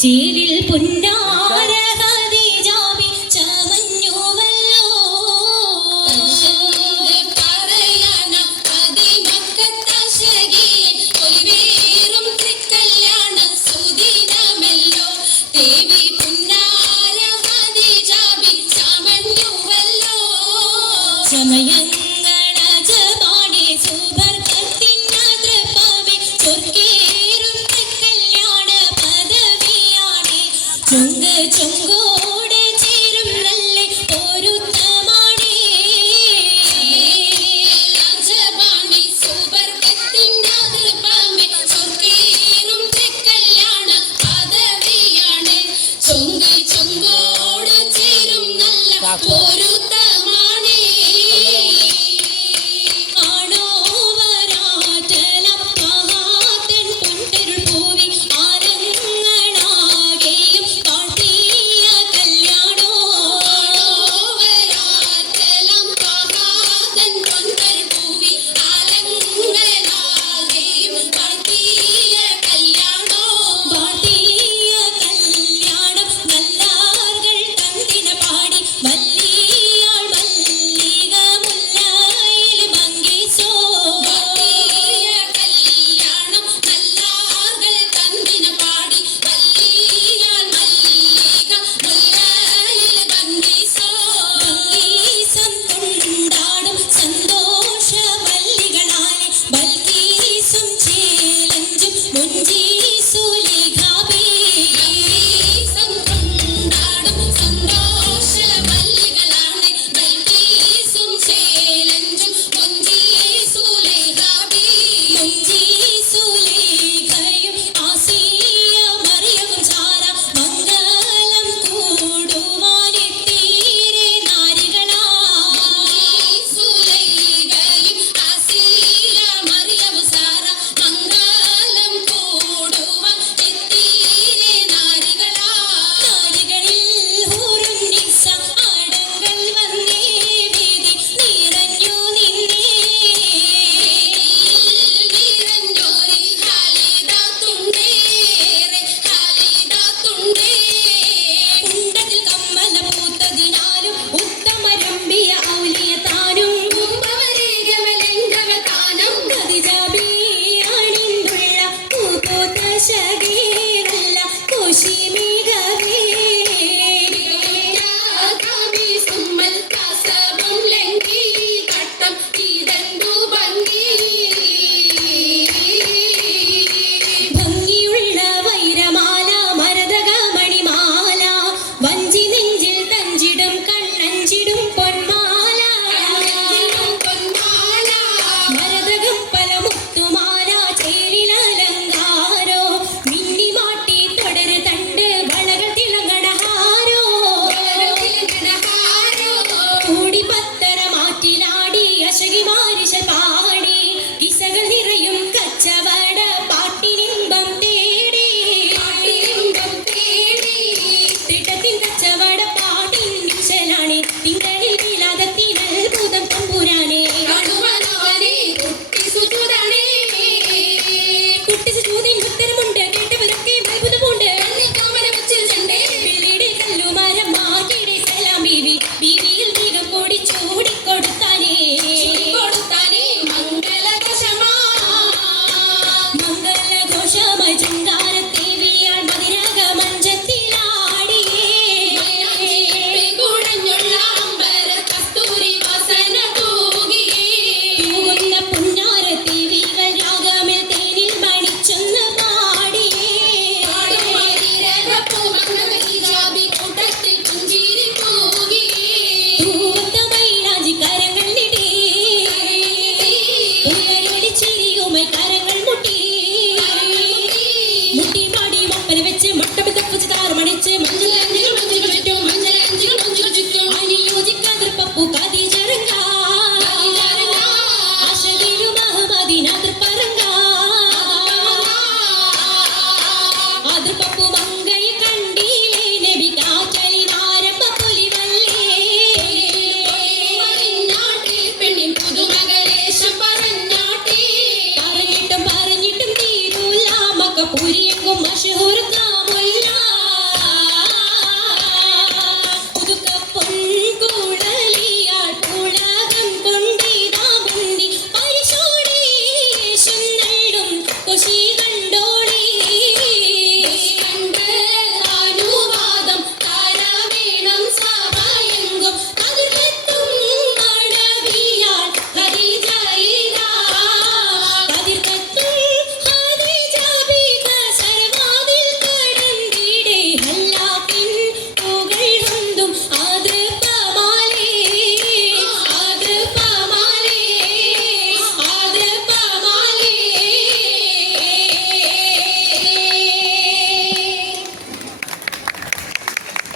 ചേലിൽ പുന്നാര ഖദീജാബി ചമഞ്ഞുവല്ലോ പറയാന പതിമക്കത്തശകീൻ ഒലിവേറും തൃക്കല്യാണ സുദിനമല്ലോ ദേവി പുന്നാര ഖദീജാബി ചമഞ്ഞുവല്ലോ ചമയങ്ങള ജബാണി സുബർക്കത്തിൻ നദ്രപമേ ചൊർക്കേറും തൃക്കല്യാണ പദവിയാണി ചുങ്ക് ചുങ്കോടെ ചേരും നല്ല പൊരുത്തമാണി ജബാണി സുബർക്കത്തിൻ നദ്രപമേ ചൊർക്കേറും തൃക്കല്യാണ പദവിയാണി ചുങ്ക് ചുങ്കോടെ ചേരും നല്ല പൊരുത്തമാണി ആണോ വരാറ്റലം മഹാതൻ പൊൻതരുൾ പൂവി ആരങ്ങളാകെയും കാട്ടിയ കല്യാണോ വരാറ്റലം മഹാതൻ പൊൻതരുൾ പൂവി ആരങ്ങളാകെയും കാട്ടിയ കല്യാണോ കാട്ടിയ കല്യാണം നല്ലാർകൾ തന്തിന പാടി വല്ലിയാൾ മല്ലിക മുല്ലയിൽ മങ്കിസോ കാട്ടിയ കല്യാണം നല്ലാർകൾ തന്തിന പാടി വല്ലിയാൾ മല്ലിക മുല്ലയിൽ മങ്കിസോ മങ്കീസം കൊണ്ടാടും സന്തോഷ വല്ലികളാലെ ബൽക്കീസും ചേലഞ്ചും മുഞ്ചീസുലിഖാബി മങ്കീസം കൊണ്ടാടും സന്തോഷ വല്ലികളാലെ ബൽക്കീസും ചേലഞ്ചും മുഞ്ചീസുലിഖാബി മുഞ്ചീസുലിഖയും ആസിയ മറിയവും സാര മംഗളം കൂടുവാനെത്തീരെ നാരികളാ മുഞ്ചീസുലിഖയും ആസിയ മറിയവും സാര മംഗളം കൂടുവാൻ എത്തീരെ നാരികളാ നാരികളിൽ ഹൂറുൻ നിസ ആടങ്ങൾ വന്നേ വീതി നിറഞ്ഞു നിന്നേ നിറഞ്ഞോരി ഖാലിദത്തുണ്ടേറെ ഖാലിദത്തുണ്ടേ കുണ്ടതിൽ കമ്മല പൂത്തതിനാലും ഉത്തമരമ്പിയ ഔലിയതാനും കുംഭവരേഖവലംഘവതാനം ഖദീജാബി അണിന്തുള്ള പൂപ്പൂത്ത ശകീരല്ല കുശിമികവേ സുമ്മൽ കാസവം ലംഘി കട്ടം ഇതണ്ടു ഭംഗി ഭംഗിയുള്ള വൈരമാല മരതക മണിമാല വഞ്ചി നെഞ്ചിൽ തഞ്ചിടും കണ്ണഞ്ചിടും പൊന്മാല മരതകം പല മുത്തുമാല ചേലിലലങ്കാരോ മിന്നിമാട്ടി തുടര് തണ്ട് വളകൾ തിളങ്ങണഹാരോ കൂടി പത്തര മാറ്റിലാടി അശകിമാരിശ പാടി ഇസകൾ നിറയും കച്ചവട പാട്ടിനിമ്പം തേടി തിട്ടത്തിൻ കച്ചവട പാട്ടിൻ നിശലാണി തിങ്കളിൽ വിലാദത്തിന് അത്ഭുതം തമ്പുരാനെ കുട്ടിസുചൂതിൻ ഉത്തരമുണ്ട് കേട്ടവരൊക്കെ അത്ഭുതമുണ്ട് പിള്ളിയുടെ കല്ലുമരം മാറ്റിയുടെ സലാം ബീവി ബീവിയിൽ മികം കൂടി ചൂടിക്കൊടുത്താനേ